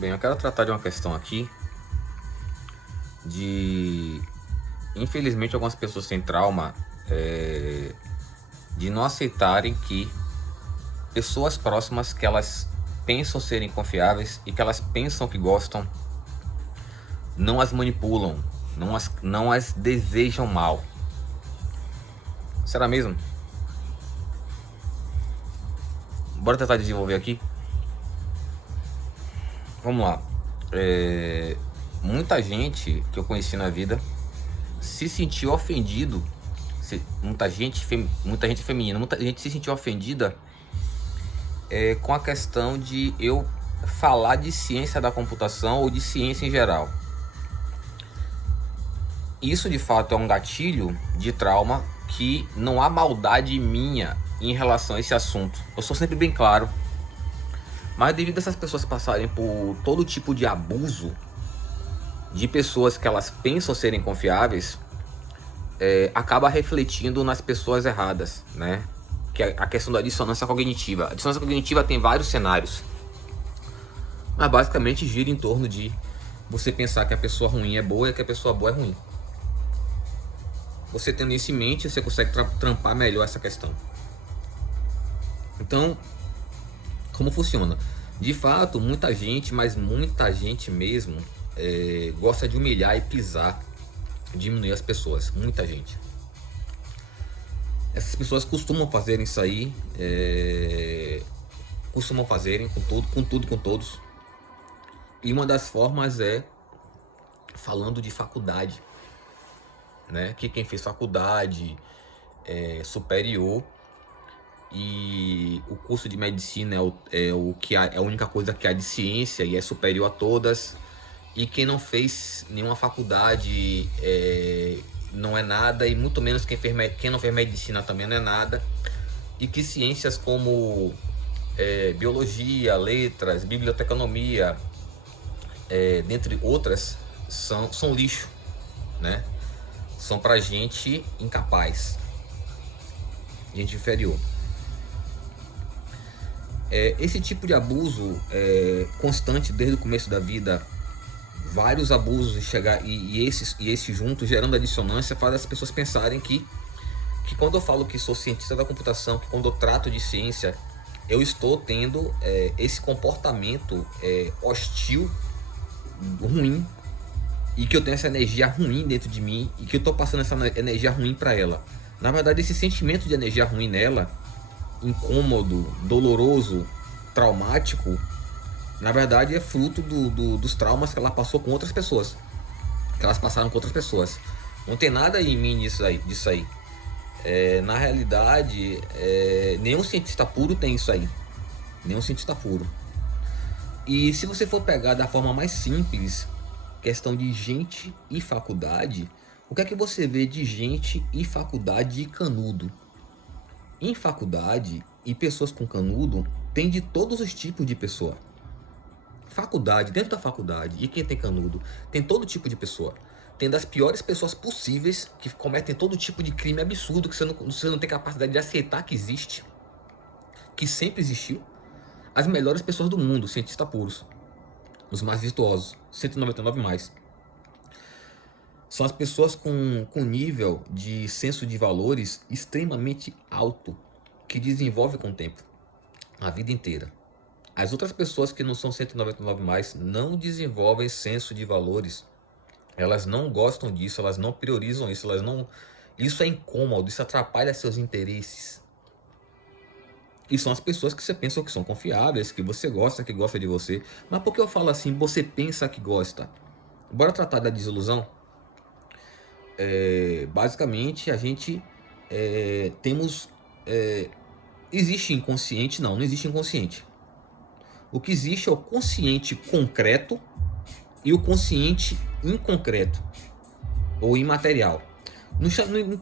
Bem, eu quero tratar de uma questão aqui de, infelizmente, algumas pessoas têm trauma de não aceitarem que pessoas próximas que elas pensam serem confiáveis e que elas pensam que gostam, não as manipulam, não as desejam mal. Será mesmo? Bora tentar desenvolver aqui? Vamos lá. Muita gente que eu conheci na vida se sentiu ofendido. Muita gente feminina, muita gente se sentiu ofendida com a questão de eu falar de ciência da computação ou de ciência em geral. Isso de fato é um gatilho de trauma que não há maldade minha em relação a esse assunto. Eu sou sempre bem claro. Mas devido a essas pessoas passarem por todo tipo de abuso de pessoas que elas pensam serem confiáveis, acaba refletindo nas pessoas erradas, né? Que é a questão da dissonância cognitiva. A dissonância cognitiva tem vários cenários, mas basicamente gira em torno de você pensar que a pessoa ruim é boa e que a pessoa boa é ruim. Você tendo isso em mente, você consegue trampar melhor essa questão. Então, como funciona? De fato, muita gente, mas muita gente mesmo, gosta de humilhar e pisar, diminuir as pessoas. Muita gente. Essas pessoas costumam fazer isso aí, costumam fazerem com tudo, com todos. E uma das formas é falando de faculdade, né? Que quem fez faculdade superior e o curso de medicina é a única coisa que há de ciência e é superior a todas, e quem não fez nenhuma faculdade não é nada, e muito menos quem não fez medicina também não é nada, e que ciências como biologia, letras, biblioteconomia, dentre outras, são lixo, né? São pra gente incapaz, gente inferior. Esse tipo de abuso constante desde o começo da vida, vários abusos e esses juntos, gerando a dissonância, faz as pessoas pensarem que quando eu falo que sou cientista da computação, que quando eu trato de ciência, eu estou tendo esse comportamento hostil, ruim, e que eu tenho essa energia ruim dentro de mim e que eu estou passando essa energia ruim para ela. Na verdade, esse sentimento de energia ruim nela, incômodo, doloroso, traumático, na verdade é fruto dos traumas que ela passou com outras pessoas, que elas passaram com outras pessoas. Não tem nada em mim disso aí. Na realidade, nenhum cientista puro tem isso aí. Nenhum cientista puro. E se você for pegar da forma mais simples, questão de gente e faculdade, o que é que você vê de gente e faculdade e canudo? Em faculdade e pessoas com canudo, tem de todos os tipos de pessoa. Faculdade, dentro da faculdade, e quem tem canudo, tem todo tipo de pessoa. Tem das piores pessoas possíveis, que cometem todo tipo de crime absurdo, que você não tem capacidade de aceitar que existe, que sempre existiu. As melhores pessoas do mundo, cientistas puros, os mais virtuosos, 199 mais. São as pessoas com nível de senso de valores extremamente alto, que desenvolve com o tempo, a vida inteira. As outras pessoas que não são 199 mais não desenvolvem senso de valores. Elas não gostam disso, elas não priorizam isso, isso é incômodo, isso atrapalha seus interesses. E são as pessoas que você pensa que são confiáveis, que você gosta, que gosta de você. Mas por que eu falo assim, você pensa que gosta? Bora tratar da desilusão? Basicamente, a gente temos... existe inconsciente? Não existe inconsciente. O que existe é o consciente concreto e o consciente inconcreto, ou imaterial. Não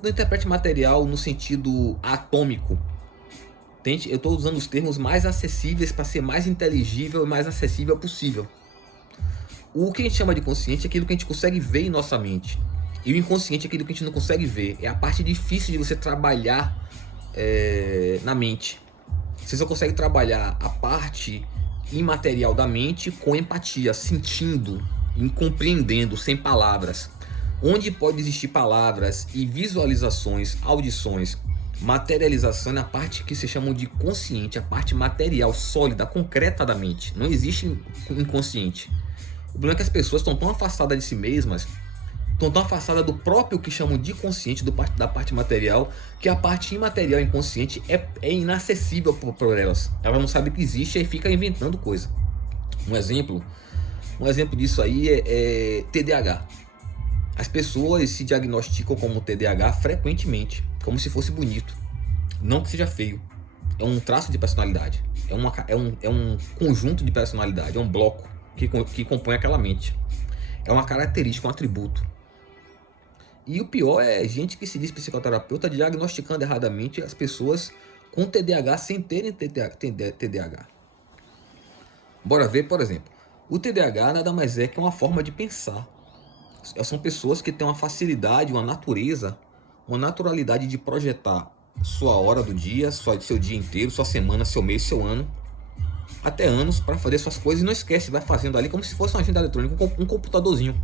interprete material no sentido atômico. Eu estou usando os termos mais acessíveis para ser mais inteligível e mais acessível possível. O que a gente chama de consciente é aquilo que a gente consegue ver em nossa mente. E o inconsciente é aquilo que a gente não consegue ver. É a parte difícil de você trabalhar na mente. Você só consegue trabalhar a parte imaterial da mente com empatia, sentindo e compreendendo sem palavras. Onde pode existir palavras e visualizações, audições, materialização na parte que se chama de consciente, a parte material, sólida, concreta da mente. Não existe inconsciente. O problema é que as pessoas estão tão afastadas de si mesmas, estão tão afastadas do próprio que chamam de consciente, da parte material, que a parte imaterial inconsciente é inacessível por elas. Ela não sabe que existe e fica inventando coisa. Um exemplo disso aí é TDAH. As pessoas se diagnosticam como TDAH frequentemente, como se fosse bonito. Não que seja feio. É um traço de personalidade. É um conjunto de personalidade, é um bloco que compõe aquela mente. É uma característica, um atributo. E o pior é gente que se diz psicoterapeuta diagnosticando erradamente as pessoas com TDAH sem terem TDAH. Bora ver, por exemplo. O TDAH nada mais é que uma forma de pensar. São pessoas que têm uma facilidade, uma naturalidade de projetar sua hora do dia, seu dia inteiro, sua semana, seu mês, seu ano, até anos, para fazer suas coisas e não esquece, vai fazendo ali como se fosse uma agenda eletrônica, um computadorzinho.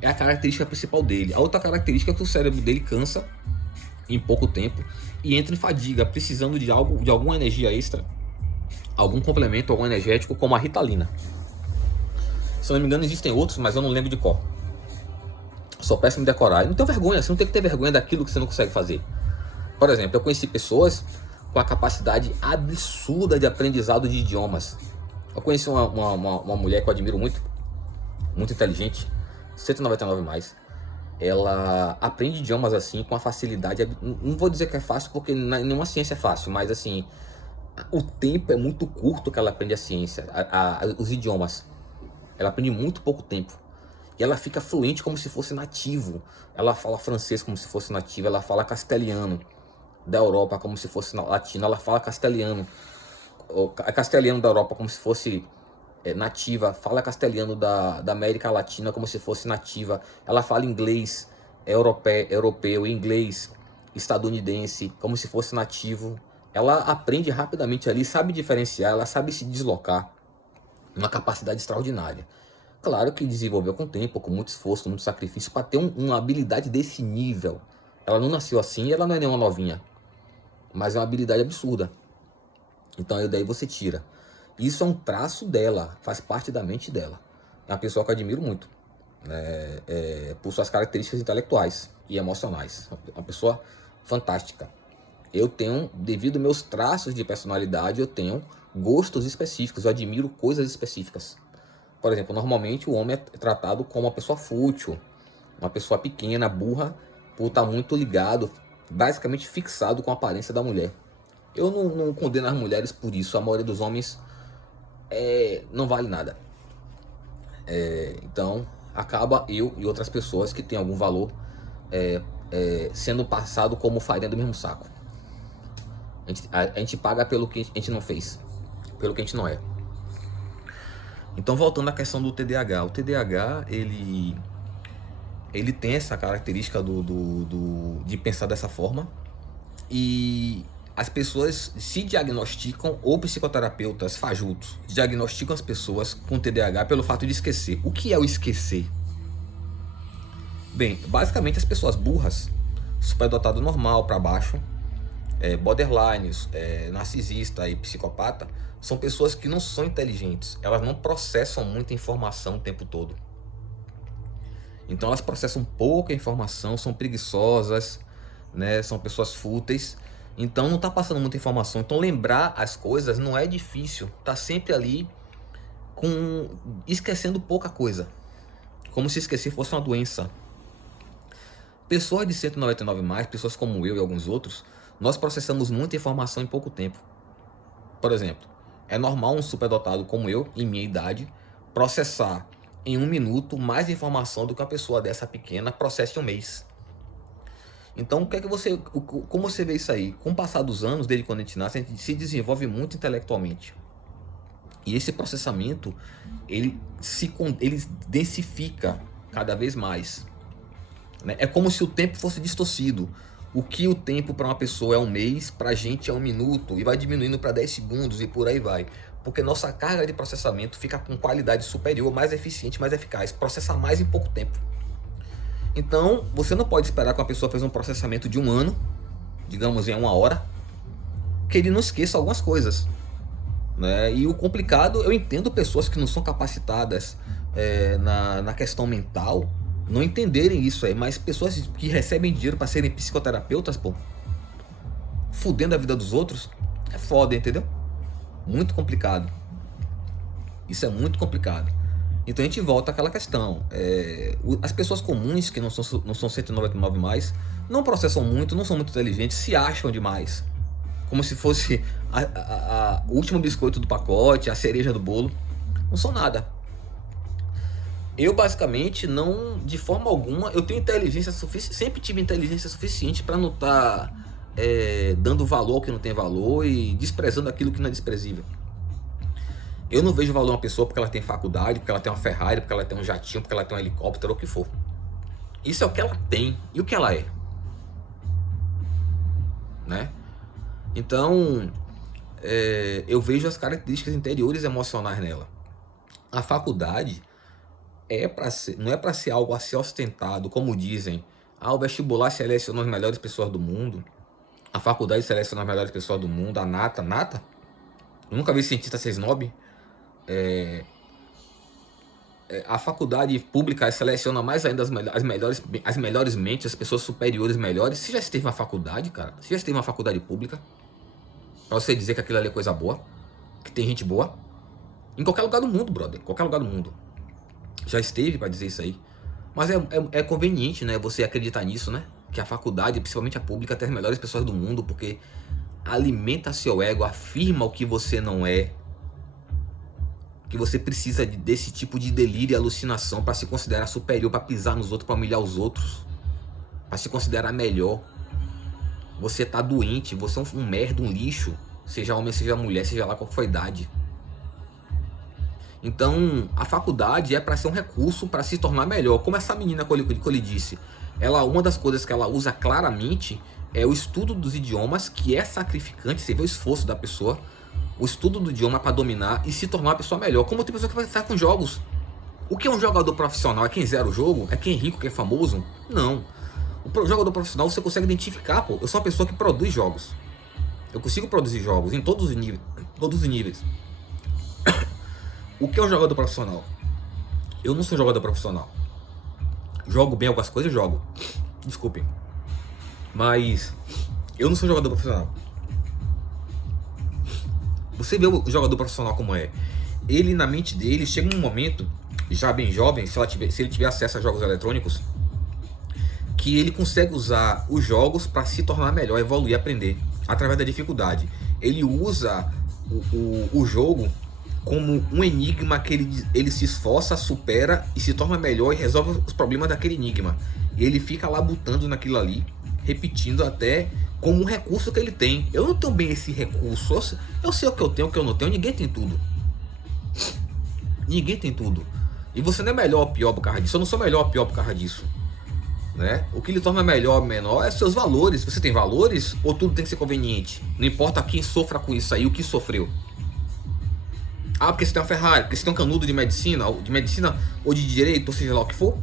É a característica principal dele. A outra característica é que o cérebro dele cansa em pouco tempo e entra em fadiga, precisando de alguma energia extra, algum complemento, algum energético, como a Ritalina. Se eu não me engano, existem outros, mas eu não lembro de qual. Sou péssimo em decorar. E não tenho vergonha, você não tem que ter vergonha daquilo que você não consegue fazer. Por exemplo, eu conheci pessoas com a capacidade absurda de aprendizado de idiomas. Eu conheci uma mulher que eu admiro muito, muito inteligente, 199 mais. Ela aprende idiomas assim com a facilidade. Não vou dizer que é fácil, porque nenhuma ciência é fácil, mas assim, o tempo é muito curto que ela aprende a ciência, os idiomas. Ela aprende muito pouco tempo. E ela fica fluente como se fosse nativo. Ela fala francês como se fosse nativo. Ela fala castelhano da Europa como se fosse latino. Ela fala castelhano. Castelhano da Europa como se fosse nativa. Fala castelhano da América Latina como se fosse nativa. Ela fala inglês europeu, inglês estadunidense como se fosse nativo. Ela aprende rapidamente ali, sabe diferenciar, ela sabe se deslocar. Uma capacidade extraordinária. Claro que desenvolveu com o tempo, com muito esforço, com muito sacrifício, para ter uma habilidade desse nível. Ela não nasceu assim, ela não é nenhuma novinha. Mas é uma habilidade absurda. Então aí daí você tira. Isso é um traço dela, faz parte da mente dela. É uma pessoa que eu admiro muito. Por suas características intelectuais e emocionais. Uma pessoa fantástica. Eu tenho, devido aos meus traços de personalidade, eu tenho gostos específicos, eu admiro coisas específicas. Por exemplo, normalmente o homem é tratado como uma pessoa fútil, uma pessoa pequena, burra, por estar muito ligado, basicamente fixado com a aparência da mulher. Eu não condeno as mulheres por isso, a maioria dos homens não vale nada. Então, acaba eu e outras pessoas que têm algum valor sendo passado como farinha do mesmo saco. A gente paga pelo que a gente não fez, pelo que a gente não é. Então, voltando à questão do TDAH. O TDAH, ele tem essa característica de pensar dessa forma. E as pessoas se diagnosticam, ou psicoterapeutas fajutos, diagnosticam as pessoas com TDAH pelo fato de esquecer. O que é o esquecer? Bem, basicamente as pessoas burras, superdotado normal para baixo, borderlines, narcisista e psicopata, são pessoas que não são inteligentes, elas não processam muita informação o tempo todo. Então elas processam pouca informação, são preguiçosas, né? São pessoas fúteis, então não está passando muita informação. Então lembrar as coisas não é difícil, tá sempre ali esquecendo pouca coisa, como se esquecer fosse uma doença. Pessoas de 199 mais, pessoas como eu e alguns outros, nós processamos muita informação em pouco tempo. Por exemplo, é normal um superdotado como eu, em minha idade, processar em 1 minuto mais informação do que uma pessoa dessa pequena processa em 1 mês. Então, como você vê isso aí? Com o passar dos anos, desde quando a gente nasce, a gente se desenvolve muito intelectualmente. E esse processamento, ele densifica cada vez mais. Né? É como se o tempo fosse distorcido. O que o tempo para uma pessoa é 1 mês, para a gente é 1 minuto, e vai diminuindo para 10 segundos e por aí vai. Porque nossa carga de processamento fica com qualidade superior, mais eficiente, mais eficaz, processa mais em pouco tempo. Então, você não pode esperar que uma pessoa fez um processamento de 1 ano, digamos em 1 hora, que ele não esqueça algumas coisas, né? E o complicado, eu entendo pessoas que não são capacitadas na questão mental, não entenderem isso aí, mas pessoas que recebem dinheiro para serem psicoterapeutas, pô, fudendo a vida dos outros, é foda, entendeu? Muito complicado. Isso é muito complicado. Então a gente volta àquela questão. As pessoas comuns, que não são 199 mais, não processam muito, não são muito inteligentes, se acham demais. Como se fosse o último biscoito do pacote, a cereja do bolo. Não são nada. Eu basicamente não, de forma alguma, eu tenho inteligência suficiente, sempre tive inteligência suficiente para não estar dando valor ao que não tem valor e desprezando aquilo que não é desprezível. Eu não vejo valor uma pessoa porque ela tem faculdade, porque ela tem uma Ferrari, porque ela tem um jatinho, porque ela tem um helicóptero, ou o que for. Isso é o que ela tem e o que ela é, né? Então, eu vejo as características interiores emocionais nela. A faculdade não é para ser algo a ser ostentado, como dizem. O vestibular seleciona as melhores pessoas do mundo. A faculdade seleciona as melhores pessoas do mundo. A nata. Eu nunca vi cientista ser snob. A faculdade pública seleciona mais ainda as melhores mentes, as pessoas superiores melhores. Você já esteve na faculdade, cara? Você já esteve na faculdade pública? Pra você dizer que aquilo ali é coisa boa? Que tem gente boa? Em qualquer lugar do mundo, brother. Qualquer lugar do mundo. Já esteve pra dizer isso aí. Mas é conveniente, né? Você acreditar nisso, né? Que a faculdade, principalmente a pública, tem as melhores pessoas do mundo, porque alimenta seu ego, afirma o que você não é. Que você precisa desse tipo de delírio e alucinação para se considerar superior, para pisar nos outros, para humilhar os outros, para se considerar melhor. Você tá doente, você é um merda, um lixo, seja homem, seja mulher, seja lá qual for a idade. Então, a faculdade é para ser um recurso para se tornar melhor. Como essa menina que eu lhe disse, uma das coisas que ela usa claramente é o estudo dos idiomas, que é sacrificante, você vê o esforço da pessoa. O estudo do idioma para dominar e se tornar uma pessoa melhor. Como tem pessoa que vai estar com jogos. O que é um jogador profissional? É quem zera o jogo? É quem é rico, quem é famoso? Não. O jogador profissional você consegue identificar, pô. Eu sou uma pessoa que produz jogos. Eu consigo produzir jogos em todos os níveis. O que é um jogador profissional? Eu não sou jogador profissional. Jogo bem algumas coisas, jogo. Desculpem. Mas eu não sou jogador profissional. Você vê o jogador profissional como é. Ele, na mente dele, chega um momento, já bem jovem, se ele tiver acesso a jogos eletrônicos, que ele consegue usar os jogos para se tornar melhor, evoluir, aprender, através da dificuldade. Ele usa o jogo como um enigma que ele se esforça, supera e se torna melhor e resolve os problemas daquele enigma. E ele fica lá botando naquilo ali, repetindo até como um recurso que ele tem. Eu não tenho bem esse recurso. Eu sei o que eu tenho, o que eu não tenho. Ninguém tem tudo. Ninguém tem tudo. E você não é melhor ou pior por causa disso. Eu não sou melhor ou pior por causa disso, né? O que lhe torna melhor ou menor é seus valores. Você tem valores ou tudo tem que ser conveniente? Não importa quem sofra com isso aí, o que sofreu. Porque você tem uma Ferrari, porque você tem um canudo de medicina ou de direito, ou seja lá o que for.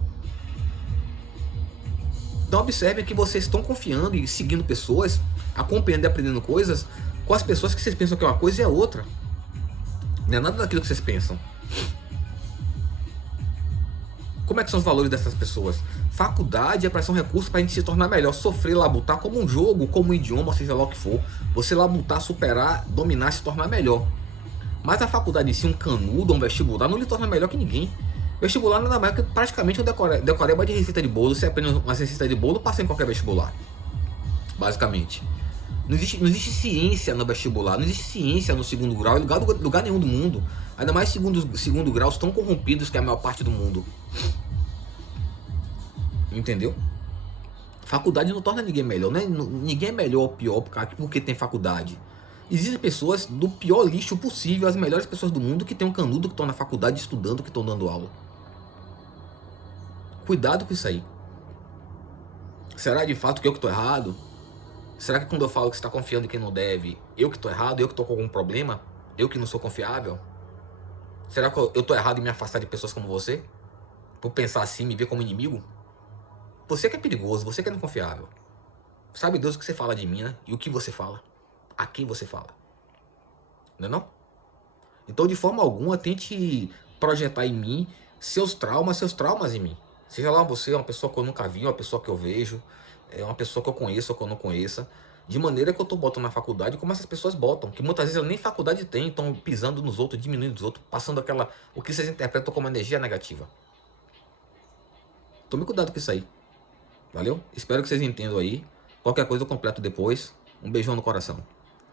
Então observem que vocês estão confiando e seguindo pessoas, acompanhando e aprendendo coisas com as pessoas que vocês pensam que é uma coisa e é outra. Não é nada daquilo que vocês pensam. Como é que são os valores dessas pessoas? Faculdade é para ser um recurso para a gente se tornar melhor, sofrer, labutar como um jogo, como um idioma, seja lá o que for. Você labutar, superar, dominar, se tornar melhor. Mas a faculdade em si, um canudo, um vestibular, não lhe torna melhor que ninguém. Vestibular nada mais que praticamente um decoreba de receita de bolo. Você aprende uma receita de bolo, passa em qualquer vestibular. Basicamente. Não existe ciência no vestibular, não existe ciência no segundo grau, em lugar nenhum do mundo. Ainda mais segundo graus tão corrompidos que é a maior parte do mundo. Entendeu? Faculdade não torna ninguém melhor, né? Ninguém é melhor ou pior porque tem faculdade. Existem pessoas do pior lixo possível, as melhores pessoas do mundo que tem um canudo, que estão na faculdade estudando, que estão dando aula. Cuidado com isso aí. Será de fato que eu que estou errado? Será que quando eu falo que você está confiando em quem não deve, eu que estou errado, eu que estou com algum problema? Eu que não sou confiável? Será que eu tô errado em me afastar de pessoas como você? Por pensar assim, me ver como inimigo? Você que é perigoso, você que é não confiável. Sabe Deus o que você fala de mim, né? E o que você fala? A quem você fala? Não é não? Então, de forma alguma, tente projetar em mim seus traumas em mim. Seja lá você uma pessoa que eu nunca vi, uma pessoa que eu vejo, uma pessoa que eu conheço ou que eu não conheça. De maneira que eu tô botando na faculdade como essas pessoas botam. Que muitas vezes nem faculdade tem, estão pisando nos outros, diminuindo os outros, passando o que vocês interpretam como energia negativa. Tome cuidado com isso aí. Valeu? Espero que vocês entendam aí. Qualquer coisa eu completo depois. Um beijão no coração.